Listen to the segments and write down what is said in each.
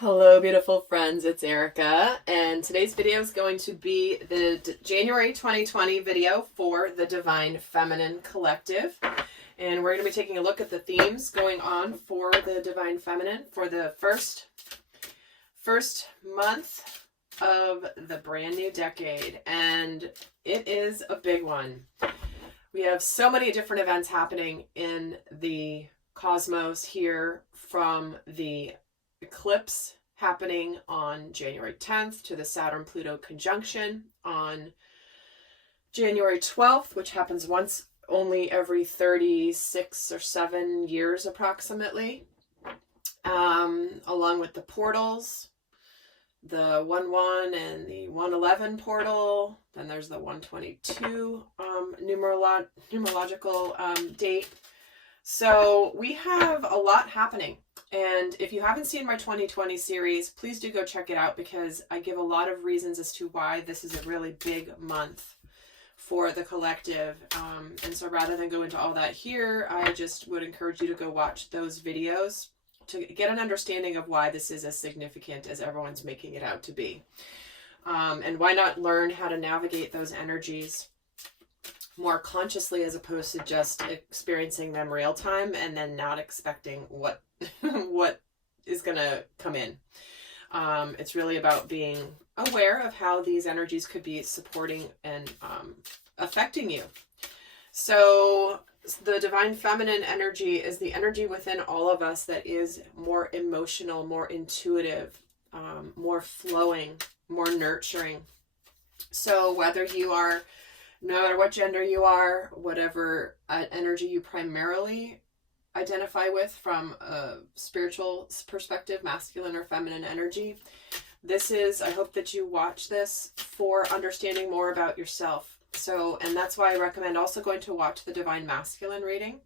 Hello, beautiful friends. It's Erika, and today's video is going to be the January 2020 video for the Divine Feminine Collective. And we're going to be taking a look at the themes going on for the Divine Feminine for the first month of the brand new decade. And it is a big one. We have so many different events happening in the cosmos here, from the eclipse happening on January 10th to the Saturn-Pluto conjunction on January 12th, which happens once only every 36 or 7 years approximately, along with the portals, the 1-1 and the 111 portal. Then there's the 122 numerological date. So we have a lot happening. And if you haven't seen my 2020 series, please do go check it out, because I give a lot of reasons as to why this is a really big month for the collective. And so rather than go into all that here, I just would encourage you to go watch those videos to get an understanding of why this is as significant as everyone's making it out to be. And why not learn how to navigate those energies more consciously, as opposed to just experiencing them real time and then not expecting what is going to come in. It's really about being aware of how these energies could be supporting and affecting you. So the Divine Feminine energy is the energy within all of us that is more emotional, more intuitive, more flowing, more nurturing. So whether you are, no matter what gender you are, whatever energy you primarily identify with from a spiritual perspective, masculine or feminine energy, this is, I hope that you watch this for understanding more about yourself. So, and that's why I recommend also going to watch the Divine Masculine reading,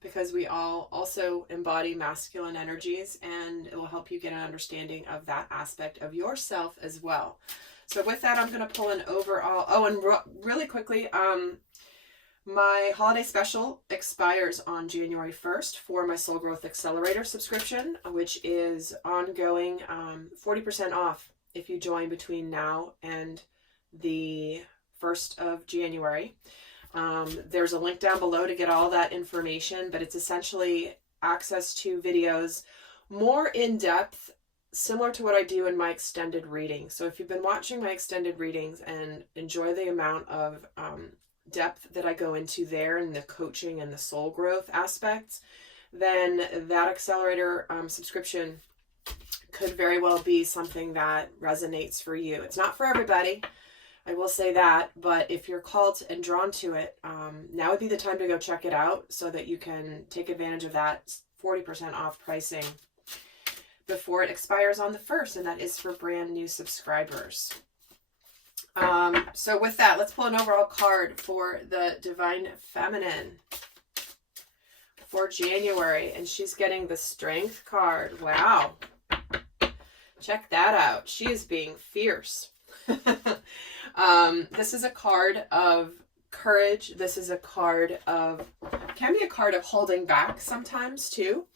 because we all also embody masculine energies, and it will help you get an understanding of that aspect of yourself as well. So with that, I'm going to pull an overall, and really quickly, my holiday special expires on January 1st for my Soul Growth Accelerator subscription, which is ongoing, 40% off if you join between now and the 1st of January. There's a link down below to get all that information, but it's essentially access to videos more in depth, similar to what I do in my extended reading. So if you've been watching my extended readings and enjoy the amount of depth that I go into there, and the coaching and the soul growth aspects, then that accelerator subscription could very well be something that resonates for you. It's not for everybody, I will say that, but if you're called and drawn to it, now would be the time to go check it out, so that you can take advantage of that 40% off pricing before it expires on the 1st, and that is for brand new subscribers. So with that, let's pull an overall card for the Divine Feminine for January, and she's getting the Strength card. Wow. Check that out. She is being fierce. This is a card of courage. This is a card of, can be a card of holding back sometimes too.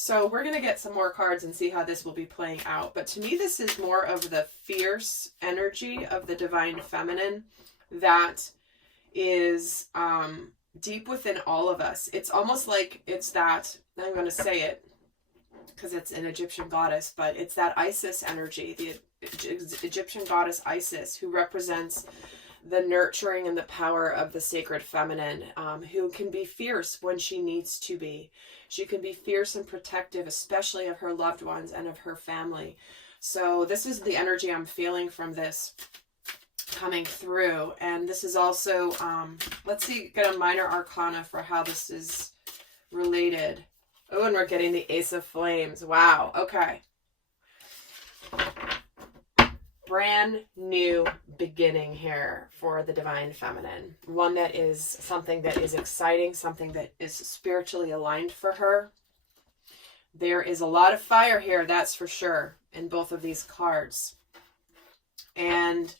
So we're going to get some more cards and see how this will be playing out. But to me, this is more of the fierce energy of the Divine Feminine that is deep within all of us. It's almost like it's that, I'm going to say it because it's an Egyptian goddess, but it's that Isis energy, the Egyptian goddess Isis, who represents the nurturing and the power of the sacred feminine, who can be fierce when she needs to be. She can be fierce and protective, especially of her loved ones and of her family. So this is the energy I'm feeling from this coming through. And this is also, let's see, get a minor arcana for how this is related. Oh, and we're getting the Ace of Flames. Wow. Okay. Brand new beginning here for the Divine Feminine. One that is something that is exciting, something that is spiritually aligned for her. There is a lot of fire here, that's for sure, in both of these cards. And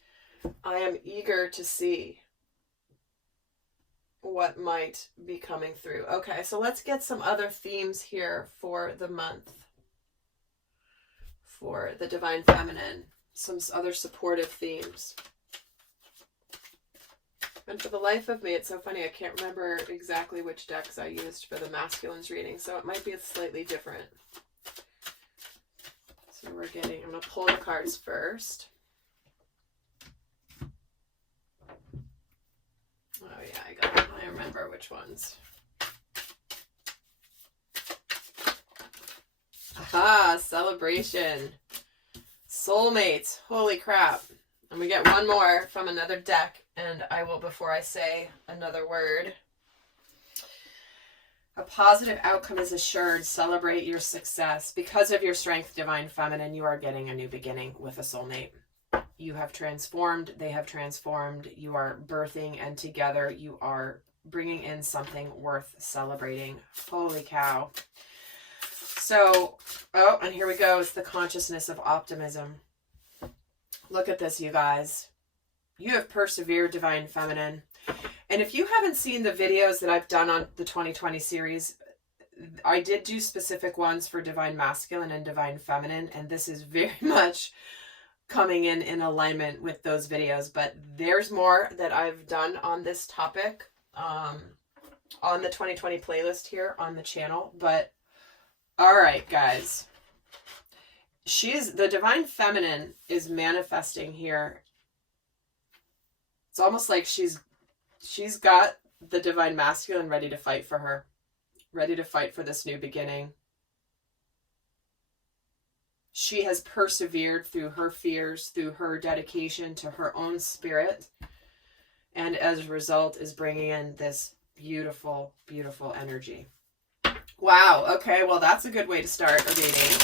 I am eager to see what might be coming through. Okay, so let's get some other themes here for the month for the divine feminine. Some other supportive themes. And for the life of me, it's so funny, I can't remember exactly which decks I used for the masculines reading, so it might be slightly different. So we're getting, I'm going to pull the cards first. Oh yeah, I remember which ones. Aha, celebration. Soulmates. Holy crap. And we get one more from another deck, and I will, before I say another word. A positive outcome is assured. Celebrate your success. Because of your strength, divine feminine, you are getting a new beginning with a soulmate. You have transformed. They have transformed. You are birthing, and together you are bringing in something worth celebrating. Holy cow. So, oh, and here we go. It's the consciousness of optimism. Look at this, you guys. You have persevered, divine feminine. And if you haven't seen the videos that I've done on the 2020 series, I did do specific ones for divine masculine and divine feminine, and this is very much coming in alignment with those videos. But there's more that I've done on this topic on the 2020 playlist here on the channel. But all right, guys. The divine feminine is manifesting here. It's almost like she's got the divine masculine ready to fight for her, ready to fight for this new beginning. She has persevered through her fears, through her dedication to her own spirit, and as a result is bringing in this beautiful, beautiful energy. Wow, okay, well that's a good way to start a reading.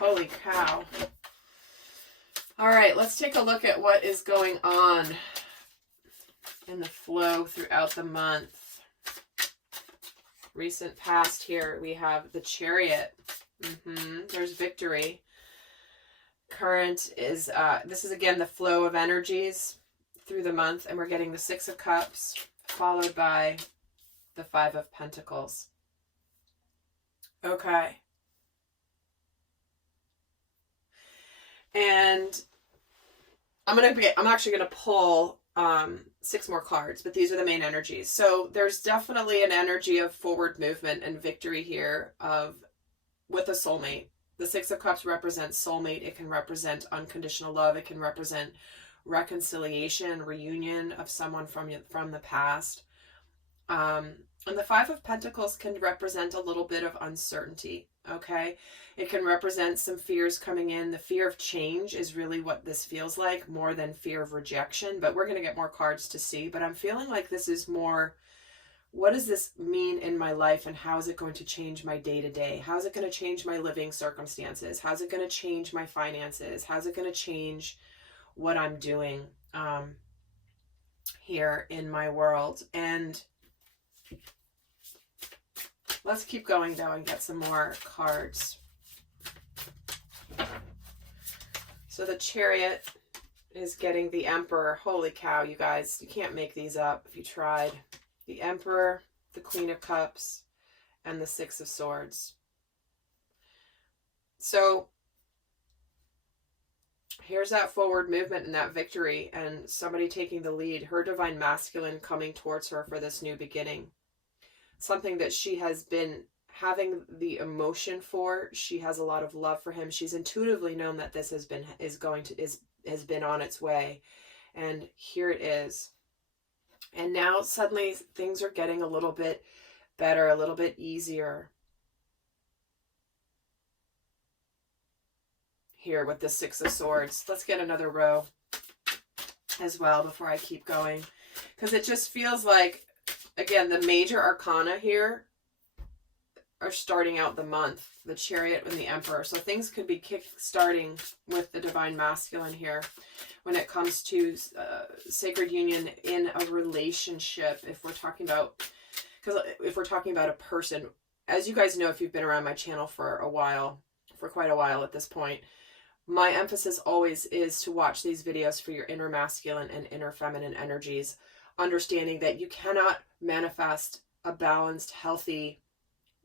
Holy cow. All right, let's take a look at what is going on in the flow throughout the month. Recent past here, we have the Chariot. There's victory. Current is, this is again the flow of energies through the month, and we're getting the Six of Cups, followed by the Five of Pentacles. Okay. And I'm actually going to pull 6 more cards, but these are the main energies. So there's definitely an energy of forward movement and victory here with a soulmate. The Six of Cups represents soulmate. It can represent unconditional love. It can represent reconciliation, reunion of someone from the past. And the Five of Pentacles can represent a little bit of uncertainty, okay? It can represent some fears coming in. The fear of change is really what this feels like, more than fear of rejection, but we're going to get more cards to see. But I'm feeling like this is more, what does this mean in my life, and how is it going to change my day-to-day? How is it going to change my living circumstances? How's it going to change my finances? How's it going to change what I'm doing here in my world? And let's keep going though and get some more cards. So the Chariot is getting the Emperor. Holy cow, you guys. You can't make these up if you tried. The Emperor, the Queen of Cups, and the Six of Swords. So here's that forward movement and that victory, and somebody taking the lead. Her divine masculine coming towards her for this new beginning. Something that she has been having the emotion for. She has a lot of love for him. She's intuitively known that this has been on its way, and here it is. And now suddenly things are getting a little bit better, a little bit easier. Here with the Six of Swords. Let's get another row as well before I keep going, because it just feels like, again, the major arcana here are starting out the month. The Chariot and the Emperor. So things could be kick-starting with the divine masculine here when it comes to sacred union in a relationship. If we're talking about, because if we're talking about a person, as you guys know, if you've been around my channel for a while, for quite a while at this point, my emphasis always is to watch these videos for your inner masculine and inner feminine energies, understanding that you cannot manifest a balanced, healthy,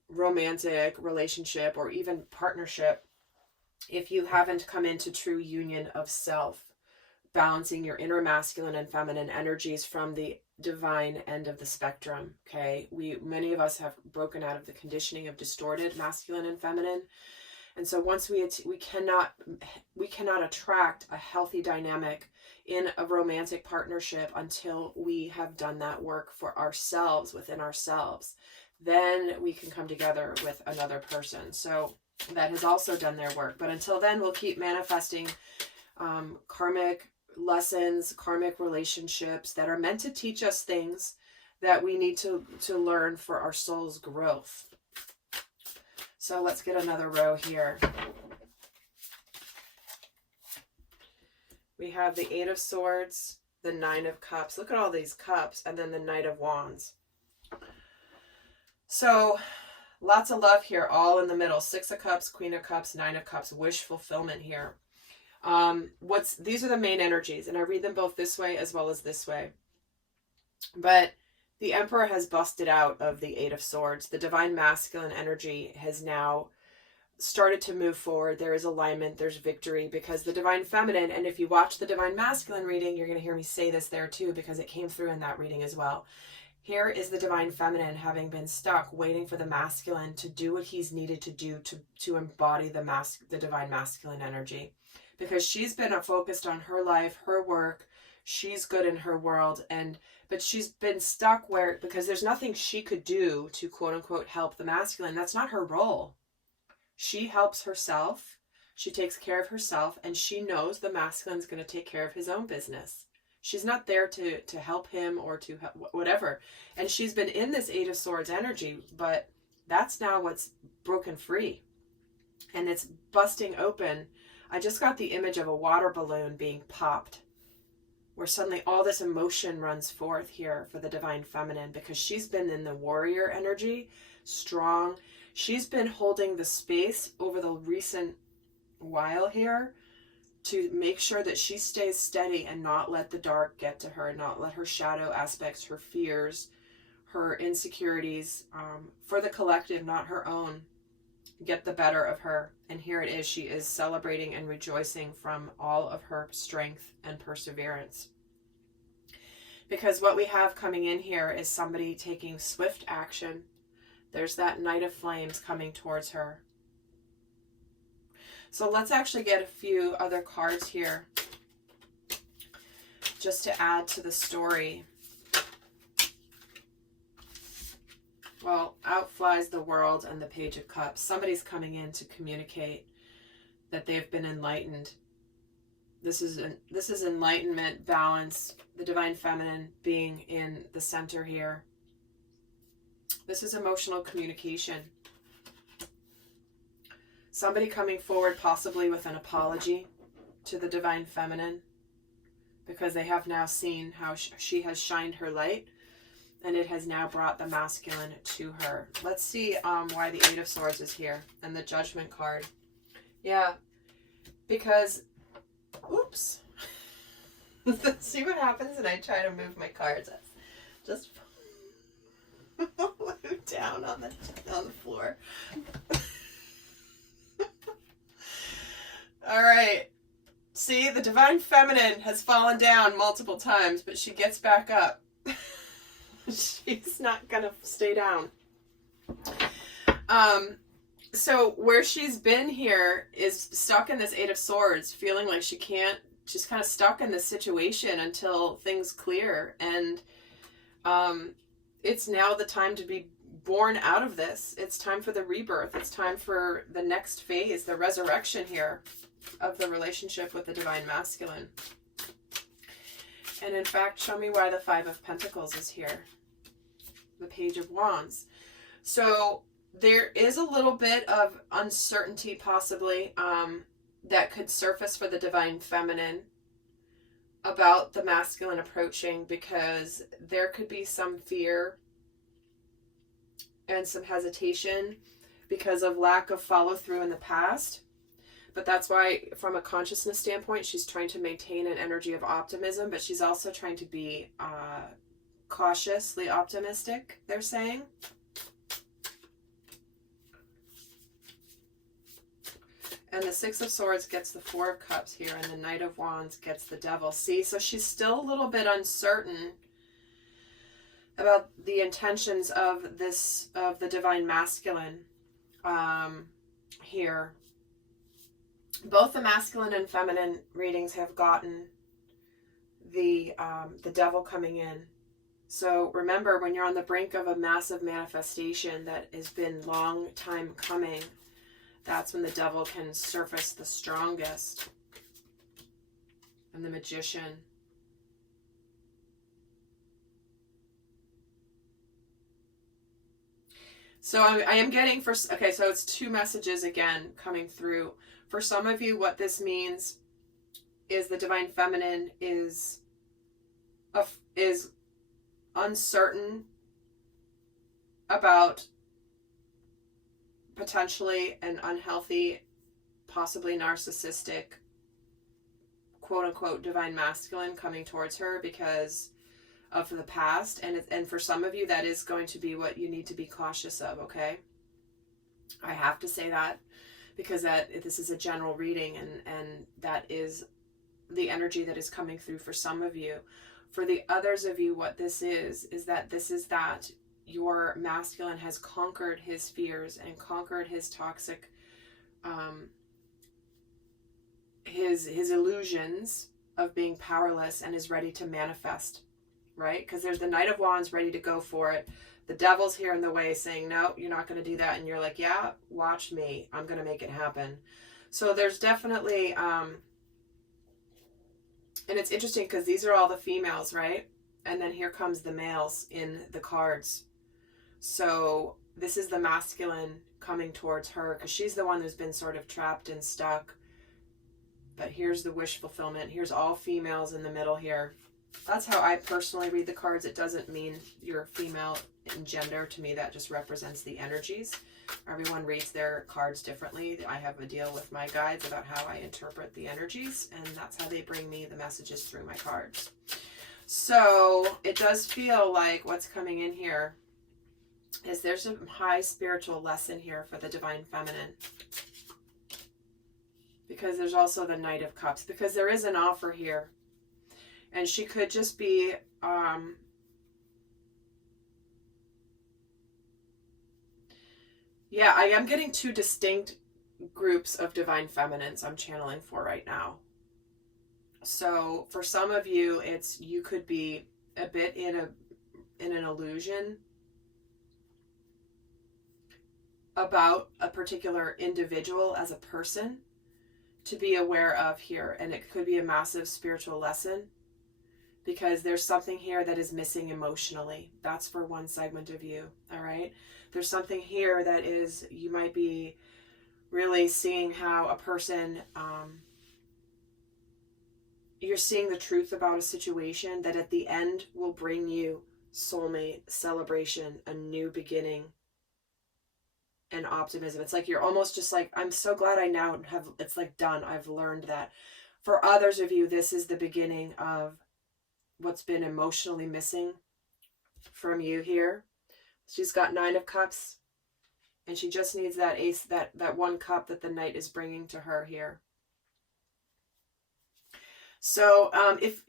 romantic relationship or even partnership if you haven't come into true union of self, balancing your inner masculine and feminine energies from the divine end of the spectrum. Okay, many of us have broken out of the conditioning of distorted masculine and feminine, and so once we cannot attract a healthy dynamic in a romantic partnership until we have done that work for ourselves, within ourselves. Then we can come together with another person. So that has also done their work. But until then, we'll keep manifesting karmic lessons, karmic relationships that are meant to teach us things that we need to learn for our soul's growth. So let's get another row here. We have the Eight of Swords, the Nine of Cups. Look at all these cups, and then the Knight of Wands. So lots of love here, all in the middle. Six of Cups, Queen of Cups, Nine of Cups, wish fulfillment here. These are the main energies, and I read them both this way as well as this way. But the Emperor has busted out of the Eight of Swords. The divine masculine energy has now started to move forward. There is alignment, there's victory, because the divine feminine, and if you watch the divine masculine reading, you're going to hear me say this there too, because it came through in that reading as well. Here is the divine feminine having been stuck, waiting for the masculine to do what he's needed to do to embody the divine masculine energy, because she's been focused on her life, her work. She's good in her world, but she's been stuck because there's nothing she could do to quote unquote help the masculine. That's not her role. She helps herself, she takes care of herself, and she knows the masculine's going to take care of his own business. She's not there to help him or to help, whatever. And she's been in this Eight of Swords energy, but that's now what's broken free. And it's busting open. I just got the image of a water balloon being popped, where suddenly all this emotion runs forth here for the divine feminine, because she's been in the warrior energy, strong. She's been holding the space over the recent while here to make sure that she stays steady and not let the dark get to her, not let her shadow aspects, her fears, her insecurities, for the collective, not her own, get the better of her. And here it is. She is celebrating and rejoicing from all of her strength and perseverance. Because what we have coming in here is somebody taking swift action. There's that Knight of Flames coming towards her. So let's actually get a few other cards here just to add to the story. Well, out flies the World and the Page of Cups. Somebody's coming in to communicate that they've been enlightened. This is enlightenment, balance, the divine feminine being in the center here. This is emotional communication. Somebody coming forward possibly with an apology to the divine feminine, because they have now seen how she has shined her light, and it has now brought the masculine to her. Let's see why the Eight of Swords is here and the Judgment card. Yeah, because, oops. See what happens when I try to move my cards. Just down on the floor. All right. See, the divine feminine has fallen down multiple times, but she gets back up. She's not gonna stay down. So where she's been here is stuck in this Eight of Swords, feeling like she can't, she's kind of stuck in this situation until things clear. And it's now the time to be born out of this. It's time for the rebirth. It's time for the next phase, the resurrection here of the relationship with the divine masculine. And in fact, show me why the Five of Pentacles is here. The Page of Wands. So there is a little bit of uncertainty possibly that could surface for the divine feminine about the masculine approaching, because there could be some fear and some hesitation because of lack of follow through in the past. But that's why, from a consciousness standpoint, she's trying to maintain an energy of optimism, but she's also trying to be cautiously optimistic, they're saying. And the Six of Swords gets the Four of Cups here, and the Knight of Wands gets the Devil. See, so she's still a little bit uncertain about the intentions of this, of the Divine Masculine here. Both the masculine and feminine readings have gotten the Devil coming in. So remember, when you're on the brink of a massive manifestation that has been long time coming, that's when the Devil can surface the strongest. And the Magician. So I am getting okay, so it's two messages again coming through. For some of you, what this means is the Divine Feminine is uncertain about potentially an unhealthy, possibly narcissistic, quote-unquote Divine Masculine coming towards her because of the past. And for some of you, that is going to be what you need to be cautious of, okay? I have to say that because this is a general reading, and that is the energy that is coming through for some of you. For the others of you, what this is that your masculine has conquered his fears and conquered his toxic, his illusions of being powerless, and is ready to manifest, right? Because there's the Knight of Wands ready to go for it. The Devil's here in the way saying, no, you're not going to do that. And you're like, yeah, watch me. I'm going to make it happen. So there's definitely, and it's interesting because these are all the females, right? And then here comes the males in the cards. So this is the masculine coming towards her because she's the one who's been sort of trapped and stuck. But here's the wish fulfillment. Here's all females in the middle here. That's how I personally read the cards. It doesn't mean you're female in gender. To me, that just represents the energies. Everyone reads their cards differently. I have a deal with my guides about how I interpret the energies, and that's how they bring me the messages through my cards. So it does feel like what's coming in here is there's a high spiritual lesson here for the Divine Feminine. Because there's also the Knight of Cups. Because there is an offer here. And she could just be, yeah, I am getting two distinct groups of Divine Feminines I'm channeling for right now. So for some of you, you could be a bit in an illusion about a particular individual as a person to be aware of here. And it could be a massive spiritual lesson because there's something here that is missing emotionally. That's for one segment of you, all right? There's something here that is, you might be really seeing how a person, you're seeing the truth about a situation that at the end will bring you soulmate, celebration, a new beginning, and optimism. It's like you're almost just like, I'm so glad I now have, it's like done. I've learned that. For others of you, this is the beginning of what's been emotionally missing from you here. She's got 9 of Cups, and she just needs that ace, that one cup that the Knight is bringing to her here. So if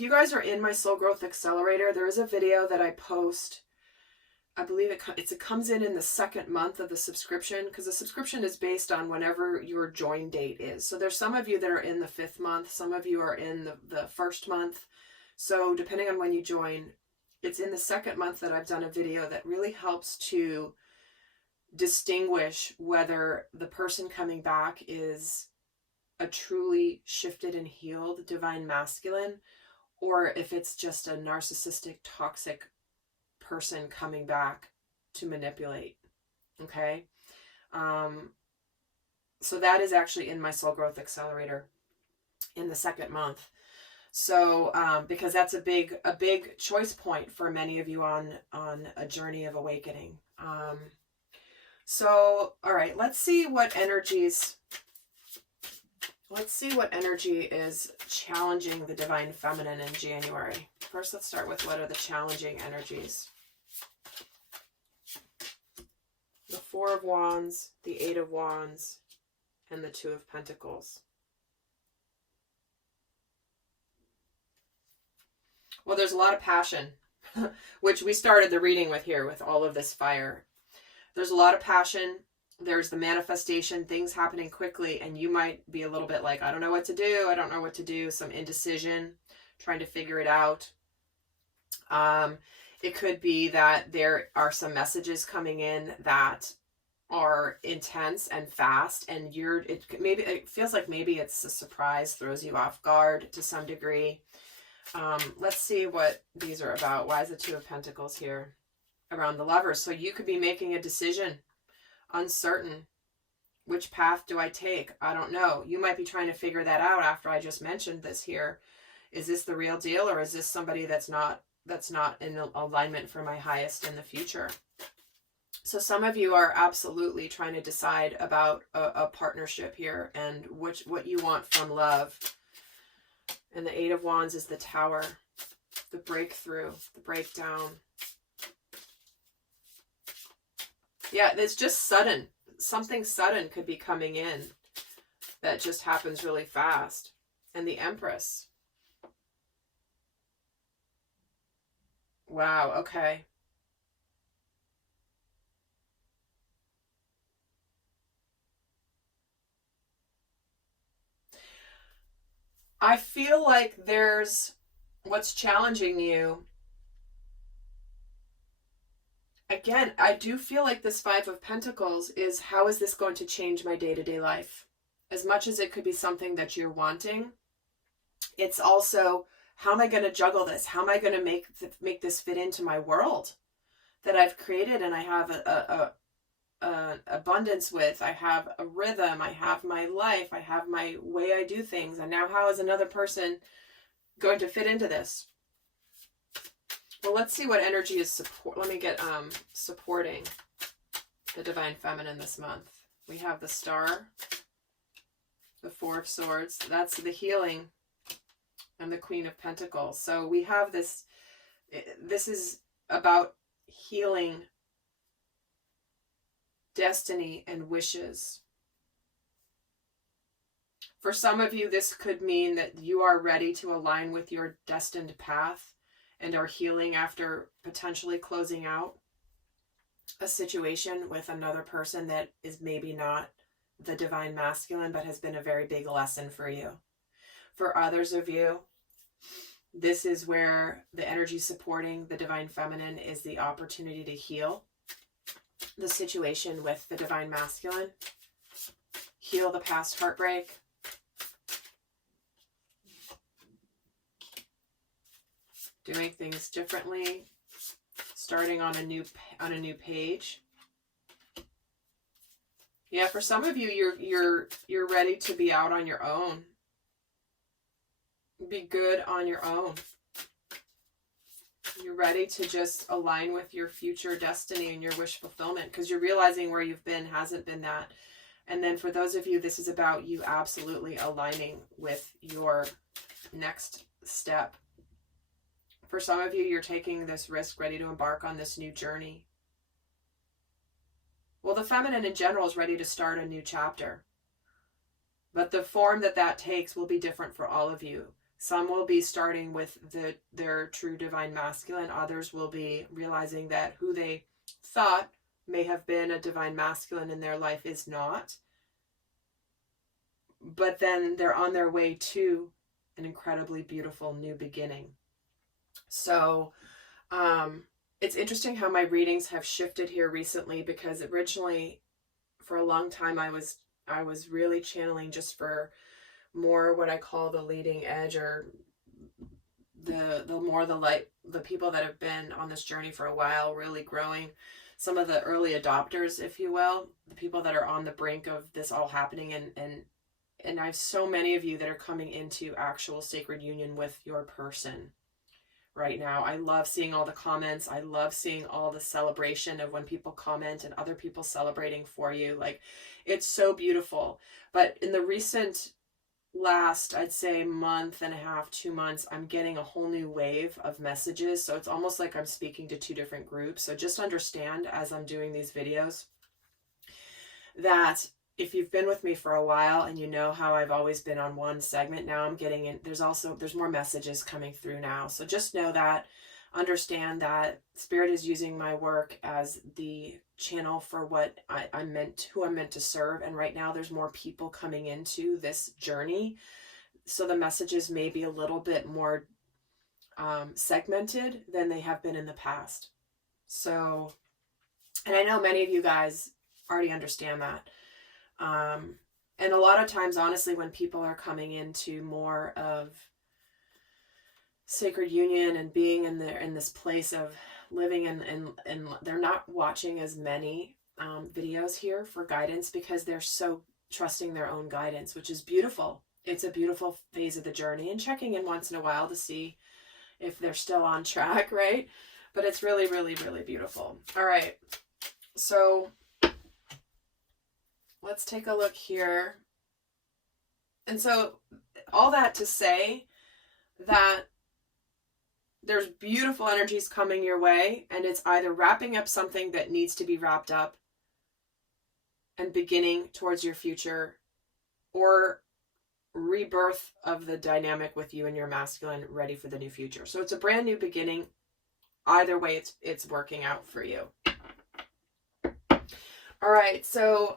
you guys are in my Soul Growth Accelerator, there is a video that I post. I believe it comes in the second month of the subscription, because the subscription is based on whenever your join date is. So there's some of you that are in the 5th month, some of you are in the 1st month. So depending on when you join, it's in the 2nd month that I've done a video that really helps to distinguish whether the person coming back is a truly shifted and healed Divine Masculine, or if it's just a narcissistic, toxic person coming back to manipulate. Okay. So that is actually in my Soul Growth Accelerator in the 2nd month. So, because that's a big choice point for many of you on a journey of awakening. So, all right, let's see what energy is challenging the Divine Feminine in January. First, let's start with what are the challenging energies. The 4 of Wands, the 8 of Wands, and the Two of Pentacles. Well, there's a lot of passion, which we started the reading with here with all of this fire. There's a lot of passion. There's the manifestation, things happening quickly, and you might be a little bit like, I don't know what to do. I don't know what to do. Some indecision, trying to figure it out. It could be that there are some messages coming in that are intense and fast, and maybe it feels like maybe it's a surprise, throws you off guard to some degree. Let's see what these are about. Why is the Two of Pentacles here around the Lovers? So you could be making a decision, uncertain. Which path do I take? I don't know. You might be trying to figure that out after I just mentioned this here. Is this the real deal, or is this somebody that's not in alignment for my highest in the future? So some of you are absolutely trying to decide about a partnership here and what you want from love. And the Eight of Wands is the Tower, the breakthrough, the breakdown. Yeah, it's just sudden. Something sudden could be coming in that just happens really fast. And the Empress. Wow, okay. I feel like there's what's challenging you. Again, I do feel like this Five of Pentacles is, how is this going to change my day-to-day life? As much as it could be something that you're wanting, it's also, how am I going to juggle this? How am I going to make this fit into my world that I've created and I have an abundance with? I have a rhythm, I have my life, I have my way I do things, and now how is another person going to fit into this? Well, let's see what energy is let me get supporting the Divine Feminine this month. We have the Star, the Four of Swords, that's the healing, and the Queen of Pentacles. So we have this is about healing, destiny, and wishes. For some of you, this could mean that you are ready to align with your destined path and are healing after potentially closing out a situation with another person that is maybe not the Divine Masculine, but has been a very big lesson for you. For others of you, this is where the energy supporting the Divine Feminine is the opportunity to heal the situation with the Divine Masculine, heal the past heartbreak, doing things differently, starting on a new page. Yeah, for some of you, you're ready to be out on your own. Be good on your own. You're ready to just align with your future destiny and your wish fulfillment, because you're realizing where you've been hasn't been that. And then for those of you, this is about you absolutely aligning with your next step. For some of you, you're taking this risk, ready to embark on this new journey. Well, the feminine in general is ready to start a new chapter. But the form that takes will be different for all of you. Some will be starting with their true Divine Masculine. Others will be realizing that who they thought may have been a Divine Masculine in their life is not. But then they're on their way to an incredibly beautiful new beginning. So it's interesting how my readings have shifted here recently, because originally for a long time I was really channeling just for more what I call the leading edge, or the more the light, the people that have been on this journey for a while, really growing, some of the early adopters, if you will, the people that are on the brink of this all happening, and I have so many of you that are coming into actual sacred union with your person right now. I love seeing all the comments. I love seeing all the celebration of when people comment and other people celebrating for you. Like, it's so beautiful. But in the recent last, I'd say month and a half, 2 months, I'm getting a whole new wave of messages. So it's almost like I'm speaking to two different groups. So just understand as I'm doing these videos that if you've been with me for a while and you know how I've always been on one segment, now I'm getting in, there's more messages coming through now. So just know that, understand that Spirit is using my work as the channel for what who I'm meant to serve. And right now there's more people coming into this journey. So the messages may be a little bit more segmented than they have been in the past. So, and I know many of you guys already understand that. And a lot of times, honestly, when people are coming into more of sacred union and being in this place of living and they're not watching as many videos here for guidance because they're so trusting their own guidance, which is beautiful. It's a beautiful phase of the journey, and checking in once in a while to see if they're still on track, right? But it's really, really, really beautiful. All right. So let's take a look here. And so all that to say that there's beautiful energies coming your way, and it's either wrapping up something that needs to be wrapped up and beginning towards your future, or rebirth of the dynamic with you and your masculine ready for the new future. So it's a brand new beginning. Either way, it's working out for you. All right, so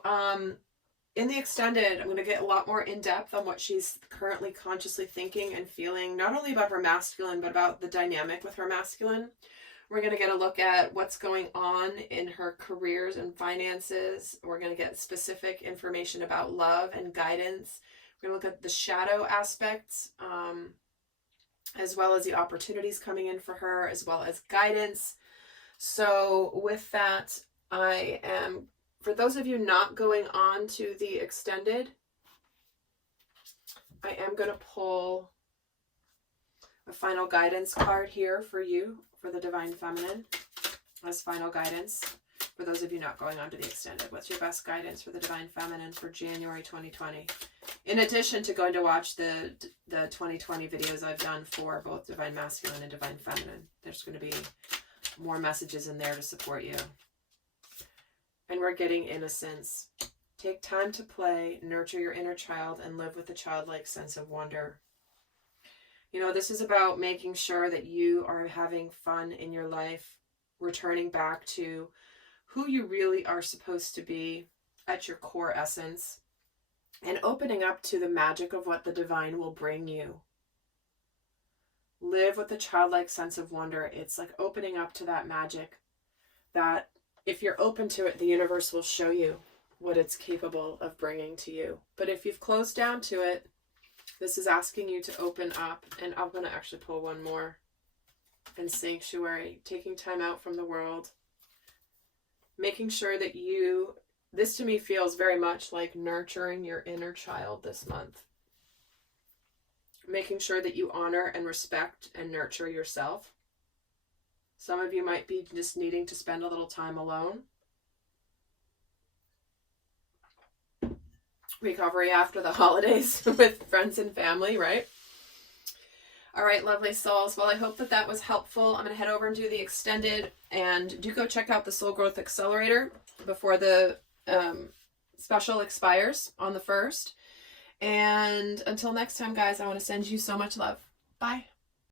in the extended, I'm going to get a lot more in depth on what she's currently consciously thinking and feeling, not only about her masculine, but about the dynamic with her masculine. We're going to get a look at what's going on in her careers and finances. We're going to get specific information about love and guidance. We're going to look at the shadow aspects, as well as the opportunities coming in for her, as well as guidance. So with that, I am, for those of you not going on to the extended, I am going to pull a final guidance card here for you, for the Divine Feminine, as final guidance. For those of you not going on to the extended, what's your best guidance for the Divine Feminine for January 2020? In addition to going to watch the 2020 videos I've done for both Divine Masculine and Divine Feminine, there's going to be more messages in there to support you. And we're getting innocence. Take time to play, nurture your inner child, and live with a childlike sense of wonder. You know, this is about making sure that you are having fun in your life, returning back to who you really are supposed to be at your core essence, and opening up to the magic of what the divine will bring you. Live with a childlike sense of wonder. It's like opening up to that magic that if you're open to it, the universe will show you what it's capable of bringing to you. But if you've closed down to it, this is asking you to open up. And I'm going to actually pull one more. And sanctuary, taking time out from the world. Making sure that you, this to me feels very much like nurturing your inner child this month. Making sure that you honor and respect and nurture yourself. Some of you might be just needing to spend a little time alone. Recovery after the holidays with friends and family, right? All right, lovely souls. Well, I hope that that was helpful. I'm going to head over and do the extended, and do go check out the Soul Growth Accelerator before the special expires on the 1st. And until next time, guys, I want to send you so much love. Bye.